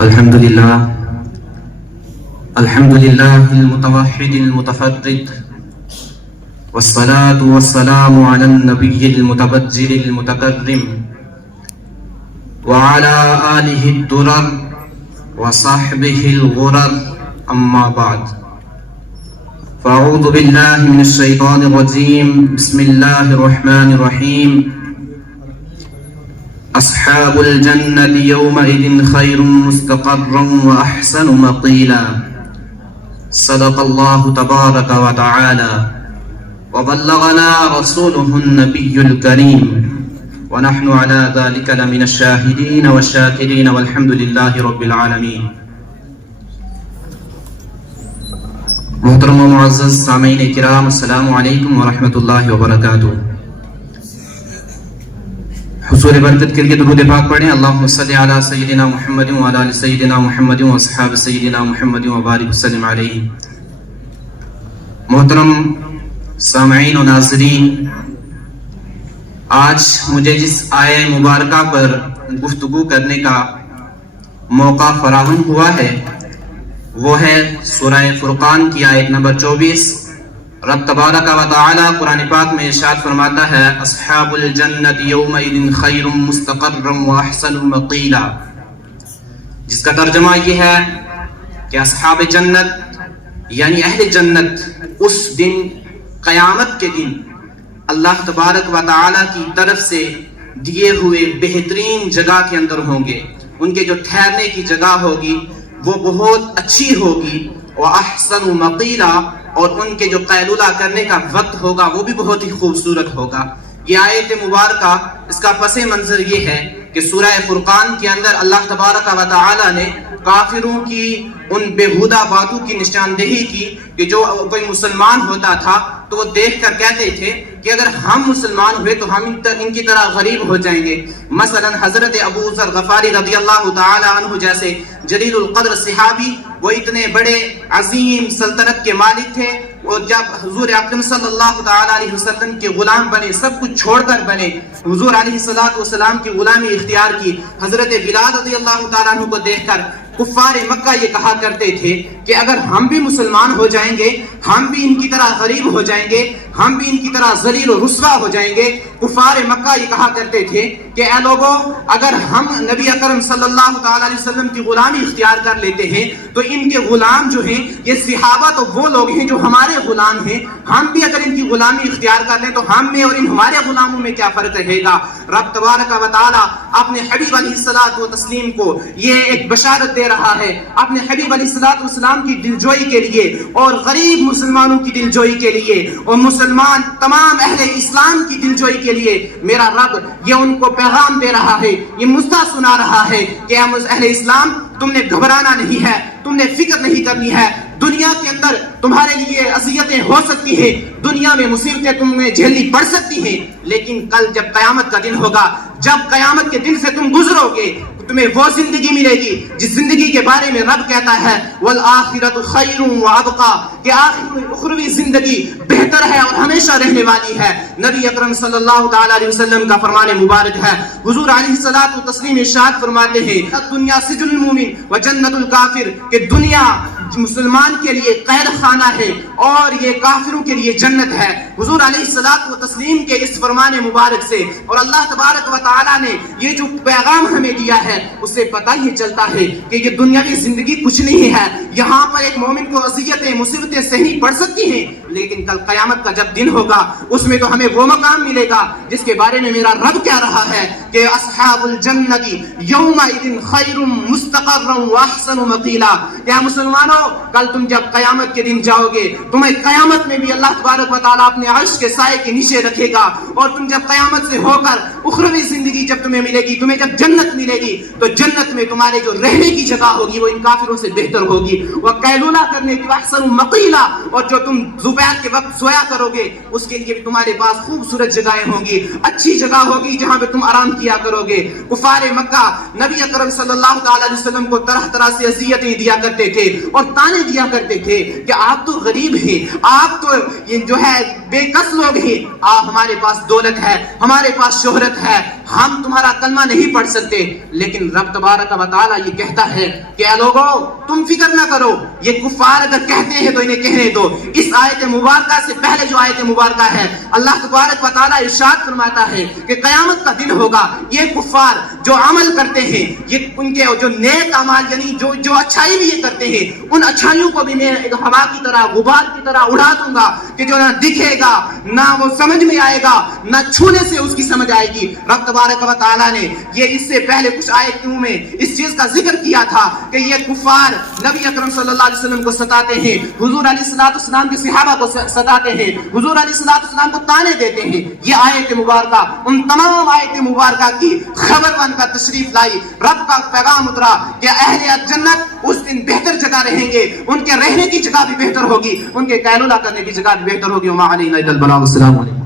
الحمد لله المتوحد المتفرد، والصلاة والسلام على النبي المتبجل المتكرم وعلى آله الدرر وصحبه الغرر، أما بعد، فأعوذ بالله من الشيطان الرجيم. بسم الله الرحمن الرحيم. أصحاب الجنة يومئذ خير مستقرا وأحسن مقيلا. صدق الله تبارك وتعالى وبلغنا رسوله النبي الكريم، ونحن على ذلك لمن الشاهدين والشاكرين، والحمد لله رب العالمين. محترم و معزز سامعین کرام، السلام علیکم ورحمۃ اللہ وبرکاتہ. حضور برکت کے لیے درود پاک پڑھیں. اللہم صلی علی سیدنا محمد وعلی آل سیدنا محمد واصحاب سیدنا محمد وبارک وسلم علیہ. محترم سامعین و ناظرین، آج مجھے جس آیہ مبارکہ پر گفتگو کرنے کا موقع فراہم ہوا ہے وہ ہے سورہ فرقان کی آیت نمبر 24. رب تبارک و تعالی قرآن پاک میں ارشاد فرماتا ہے: اصحاب الجنت یومئذ خیر مستقرا واحسن مقیلا، جس کا ترجمہ یہ ہے کہ اصحاب جنت یعنی اہل جنت اس دن، قیامت کے دن، اللہ تبارک و تعالی کی طرف سے دیے ہوئے بہترین جگہ کے اندر ہوں گے. ان کے جو ٹھہرنے کی جگہ ہوگی وہ بہت اچھی ہوگی، وَأَحْسَنُ مَقِيلًا، اور ان کے جو قیلولہ کرنے کا وقت ہوگا وہ بھی بہت ہی خوبصورت ہوگا. یہ آیت مبارکہ، اس کا پس منظر یہ ہے کہ سورہ فرقان کے اندر اللہ تبارک و تعالی نے کافروں کی ان بیہودہ باتوں کی نشاندہی کی کہ جو کوئی مسلمان ہوتا تھا تو وہ دیکھ کر کہتے تھے کہ اگر ہم مسلمان ہوئے تو ہم ان کی طرح غریب ہو جائیں گے. مثلا حضرت ابو ذر غفاری رضی اللہ تعالی عنہ جیسے جلیل القدر صحابی، وہ اتنے بڑے عظیم سلطنت کے مالک تھے. وہ جب حضور اکرم صلی اللہ تعالی علیہ وسلم کے غلام بنے، سب کچھ چھوڑ کر بنے، حضور علیہ السلام کی غلامی اختیار کی. حضرت بلال رضی اللہ تعالی عنہ کو دیکھ کر کفار مکہ یہ کہا کرتے تھے کہ اگر ہم بھی مسلمان ہو جائیں گے، ہم بھی ان کی طرح غریب ہو جائیں گے، ہم بھی ان کی طرح ذلیل و رسوا ہو جائیں گے. کفار مکہ یہ کہا کرتے تھے کہ اے لوگوں، اگر ہم نبی اکرم صلی اللہ تعالی علیہ وسلم کی غلامی اختیار کر لیتے ہیں تو ان کے غلام جو ہیں، یہ صحابہ تو وہ لوگ ہیں جو ہمارے غلام ہیں، ہم بھی اگر ان کی غلامی اختیار کر لیں تو ہم میں اور ان ہمارے غلاموں میں کیا فرق رہے گا. رب تبارک و تعالی اپنے حبیب علیہ الصلوۃ والتسلیم کو یہ ایک بشارت دے رہا ہے اپنے حبیب علیہ الصلوۃ والسلام کی دلجوئی کے لیے اور غریب مسلمانوں کی دلجوئی کے لیے اور مسلمان تمام اہل اسلام کی دلجوئی کے لیے. میرا رب یہ ان کو پیغام دے رہا ہے، یہ مصطلح سنا رہا ہے کہ اے اہل اسلام، تم نے گھبرانا نہیں ہے، تم نے فکر نہیں کرنی ہے. دنیا کے اندر تمہارے لیے اذیتیں ہو سکتی ہیں، دنیا میں مصیبتیں تمہیں جھیلنی پڑ سکتی ہیں، لیکن کل جب قیامت کا دن ہوگا، جب قیامت کے دن سے تم گزرو گے، تمہیں وہ زندگی ملے گی جس زندگی کے بارے میں رب کہتا ہے وَالْآخِرَةُ خَيْرٌ وَأَبْقَىٰ، کہ اخروی زندگی بہتر ہے اور ہمیشہ رہنے والی ہے. نبی اکرم صلی اللہ تعالی علیہ وسلم کا فرمان مبارک ہے. حضور علیہ الصلوۃ والتسلیم ارشاد فرماتے ہیں الدنیا سجن المومن وجنت الکافر، کہ دنیا مسلمان کے لیے قید خانہ ہے اور یہ کافروں کے لیے جنت ہے. حضور علیہ الصلوۃ والتسلیم کے اس فرمان مبارک سے اور اللہ تبارک و تعالی نے یہ جو پیغام ہمیں دیا ہے اس سے پتہ یہ چلتا ہے کہ یہ دنیاوی زندگی کچھ نہیں ہے. یہاں پر ایک مومن کو اذیتیں مصیبتیں سہنی پڑ سکتی ہیں، لیکن کل قیامت کا جب دن ہوگا اس میں تو ہمیں وہ مقام ملے گا جس کے بارے میں میرا رب کہہ رہا ہے کہ اصحاب الجنت یومئذ خیر مستقرا واحسن مقیلا. کیا مسلمانوں، کل تم جب قیامت کے دن جاؤ گے، تمہیں قیامت میں بھی اللہ تبارک و تعالیٰ اپنے عرش کے سائے کے نیچے رکھے گا، اور تم جب قیامت سے ہو کر اخروی زندگی جب تمہیں ملے گی، تمہیں جب جنت ملے گی، تو جنت میں تمہارے جو رہنے کی جگہ ہوگی وہ ان کافروں سے بہتر ہوگی. وہ قیلولہ کرنے کی احسن مقیلا، اور جو تم دوپہر کے وقت سویا کرو گے اس کے لیے بھی تمہارے پاس خوبصورت جگہیں ہوں گی، اچھی جگہ ہوگی جہاں پہ تم آرام کیا کرو گے. کفار مکہ نبی اکرم صلی اللہ تعالی علیہ وسلم کو طرح طرح سے اذیتیں دیا کرتے تھے اور تانے دیا کرتے تھے کہ آپ تو غریب ہیں، آپ تو یہ جو ہے بے کس لوگ ہیں، ہمارے پاس دولت ہے، ہمارے پاس شہرت ہے، ہم تمہارا کلمہ نہیں پڑھ سکتے، لیکن رب تبارک و تعالیٰ یہ کہتا ہے کہ اے لوگو تم فکر نہ کرو، یہ کفار اگر کہتے ہیں تو انہیں کہنے دو۔ اس آیت مبارکہ سے پہلے جو آیت مبارکہ ہے، اللہ تبارک و تعالیٰ ارشاد فرماتا ہے کہ قیامت کا دن ہوگا، یہ کفار جو عمل کرتے ہیں، یہ ان کے جو نیک اعمال یعنی جو اچھائی بھی یہ کرتے ہیں، ان اچھائیوں کو بھی میں ایک ہوا کی طرح، غبار کی طرح اڑا دوں گا کہ جو نہ دکھے گا، نہ وہ سمجھ میں آئے گا، نہ چھونے سے اس کی سمجھ آئے گی۔ رب تبارک و تعالیٰ نے یہ اس سے پہلے کچھ آیتوں میں اس چیز کا ذکر کیا تھا کہ یہ کفار نبی اکرم صلی اللہ علیہ وسلم کو ستاتے ہیں، حضور علیہ السلام کے صحابہ کو ستاتے ہیں، حضور علیہ السلام کو طعنے دیتے ہیں۔ یہ آیت مبارکہ ان تمام آیت مبارکہ کی خبر بن کر تشریف لائی، رب کا پیغام اترا کہ اہل جنت اس دن بہتر جگہ رہیں گے، ان کے رہنے کی جگہ بھی بہتر ہوگی، ان کے قیلولہ کرنے کی جگہ بھی بہتر ہوگی۔ وما علینا الا البلاغ۔ السلام علیکم۔